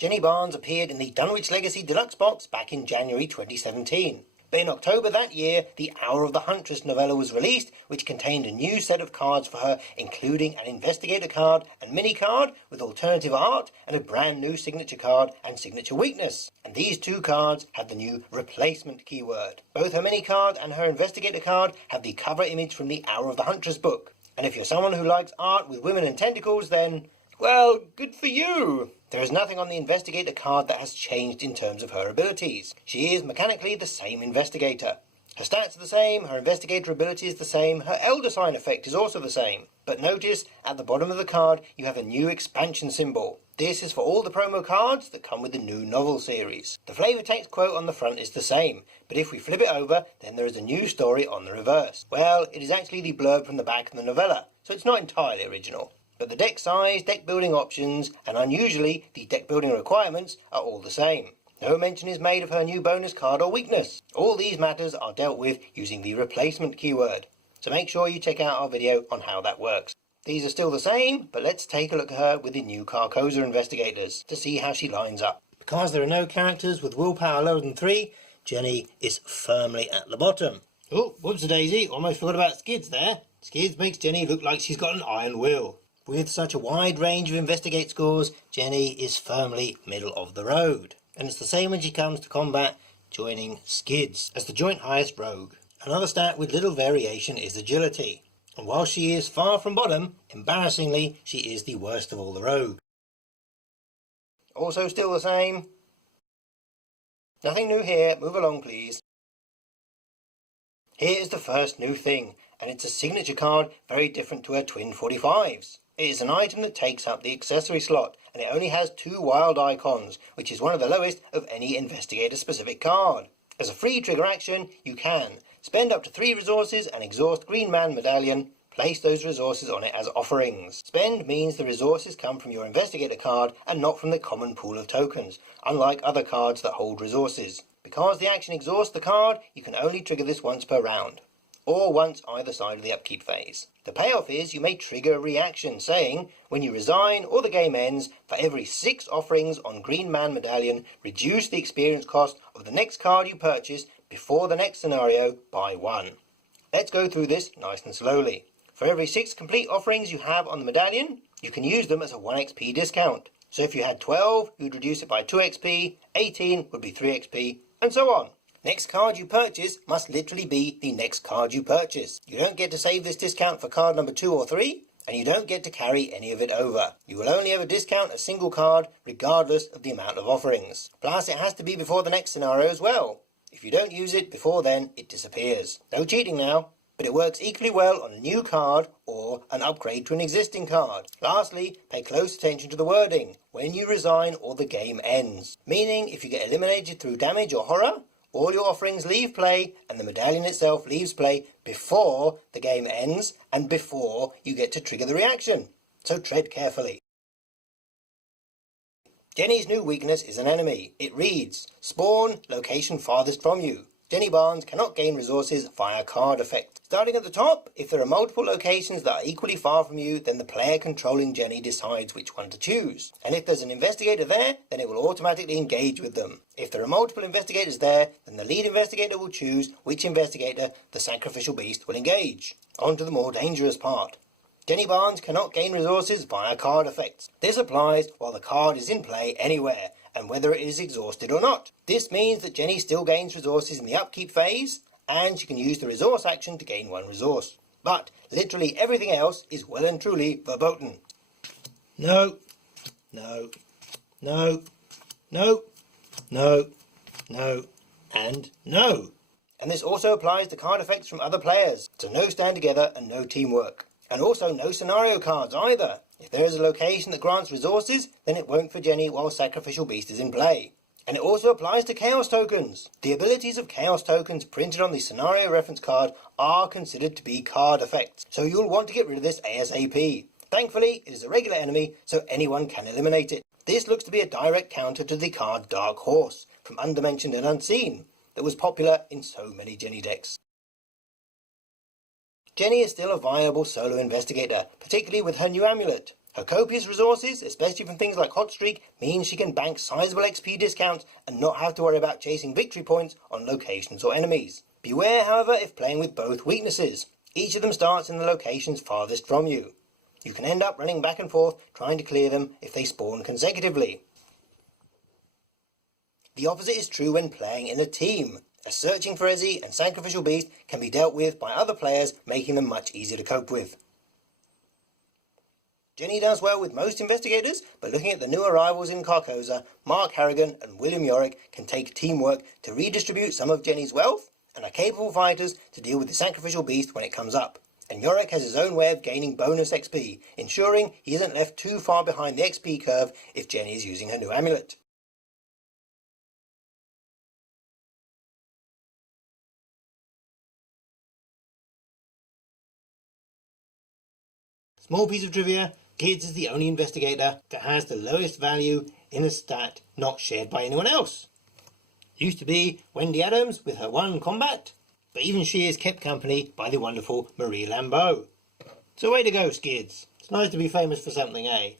Jenny Barnes appeared in the Dunwich Legacy Deluxe box back in January 2017. But in October that year, the Hour of the Huntress novella was released, which contained a new set of cards for her, including an Investigator card and mini card with alternative art, and a brand new signature card and signature weakness. And these two cards have the new replacement keyword. Both her mini card and her Investigator card have the cover image from the Hour of the Huntress book. And if you're someone who likes art with women and tentacles, then, well, good for you! There is nothing on the Investigator card that has changed in terms of her abilities. She is mechanically the same Investigator. Her stats are the same, her Investigator ability is the same, her Elder Sign effect is also the same. But notice, at the bottom of the card, you have a new expansion symbol. This is for all the promo cards that come with the new novel series. The flavor text quote on the front is the same, but if we flip it over, then there is a new story on the reverse. Well, it is actually the blurb from the back of the novella, so it's not entirely original. But the deck size, deck building options, and unusually the deck building requirements are all the same. No mention is made of her new bonus card or weakness. All these matters are dealt with using the replacement keyword. So make sure you check out our video on how that works. These are still the same, but let's take a look at her with the new Carcosa Investigators to see how she lines up. Because there are no characters with willpower lower than 3, Jenny is firmly at the bottom. Oh, whoops-a-daisy, almost forgot about Skids there. Skids makes Jenny look like she's got an iron will. With such a wide range of Investigate scores, Jenny is firmly middle of the road. And it's the same when she comes to combat, joining Skids as the joint highest rogue. Another stat with little variation is agility. And while she is far from bottom, embarrassingly, she is the worst of all the rogues. Also still the same. Nothing new here, move along please. Here is the first new thing, and it's a signature card very different to her twin 45s. It is an item that takes up the accessory slot, and it only has 2 wild icons, which is one of the lowest of any Investigator specific card. As a free trigger action, you can spend up to 3 resources and exhaust green Man Medallion. Place those resources on it as offerings. Spend means the resources come from your Investigator card and not from the common pool of tokens, unlike other cards that hold resources. Because the action exhausts the card, you can only trigger this once per round, or once either side of the upkeep phase. The payoff is you may trigger a reaction saying, when you resign or the game ends, for every 6 offerings on Green Man Medallion, reduce the experience cost of the next card you purchase before the next scenario by 1. Let's go through this nice and slowly. For every 6 complete offerings you have on the medallion, you can use them as a 1 XP discount. So if you had 12, you'd reduce it by 2 XP, 18 would be 3 XP, and so on. Next card you purchase must literally be the next card you purchase. You don't get to save this discount for card number 2 or 3, and you don't get to carry any of it over. You will only ever discount a single card regardless of the amount of offerings. Plus it has to be before the next scenario as well. If you don't use it before then, it disappears. No cheating now, but it works equally well on a new card or an upgrade to an existing card. Lastly, pay close attention to the wording, when you resign or the game ends. Meaning if you get eliminated through damage or horror, all your offerings leave play and the medallion itself leaves play before the game ends and before you get to trigger the reaction. So tread carefully. Jenny's new weakness is an enemy. It reads, spawn location farthest from you. Jenny Barnes cannot gain resources via card effect. Starting at the top, if there are multiple locations that are equally far from you, then the player controlling Jenny decides which one to choose. And if there's an Investigator there, then it will automatically engage with them. If there are multiple Investigators there, then the lead Investigator will choose which Investigator the Sacrificial Beast will engage. On to the more dangerous part. Jenny Barnes cannot gain resources via card effects. This applies while the card is in play anywhere, and whether it is exhausted or not. This means that Jenny still gains resources in the upkeep phase, and she can use the resource action to gain 1 resource. But literally everything else is well and truly verboten. No, no, no, no, no, no, and no. And this also applies to card effects from other players, so no stand together and no teamwork. And also no scenario cards either. If there is a location that grants resources, then it won't for Jenny while Sacrificial Beast is in play. And it also applies to Chaos tokens. The abilities of Chaos tokens printed on the scenario reference card are considered to be card effects, so you'll want to get rid of this ASAP. Thankfully, it is a regular enemy, so anyone can eliminate it. This looks to be a direct counter to the card Dark Horse, from Undermentioned and Unseen, that was popular in so many Jenny decks. Jenny is still a viable solo Investigator, particularly with her new amulet. Her copious resources, especially from things like Hot Streak, means she can bank sizable XP discounts and not have to worry about chasing victory points on locations or enemies. Beware, however, if playing with both weaknesses. Each of them starts in the locations farthest from you. You can end up running back and forth trying to clear them if they spawn consecutively. The opposite is true when playing in a team, as searching for Ezzy and Sacrificial Beast can be dealt with by other players, making them much easier to cope with. Jenny does well with most investigators, but looking at the new arrivals in Carcosa, Mark Harrigan and William Yorick can take teamwork to redistribute some of Jenny's wealth, and are capable fighters to deal with the Sacrificial Beast when it comes up. And Yorick has his own way of gaining bonus XP, ensuring he isn't left too far behind the XP curve if Jenny is using her new amulet. Small piece of trivia, Skids is the only investigator that has the lowest value in a stat not shared by anyone else. Used to be Wendy Adams with her 1 combat, but even she is kept company by the wonderful Marie Lambeau. So way to go, Skids. It's nice to be famous for something, eh?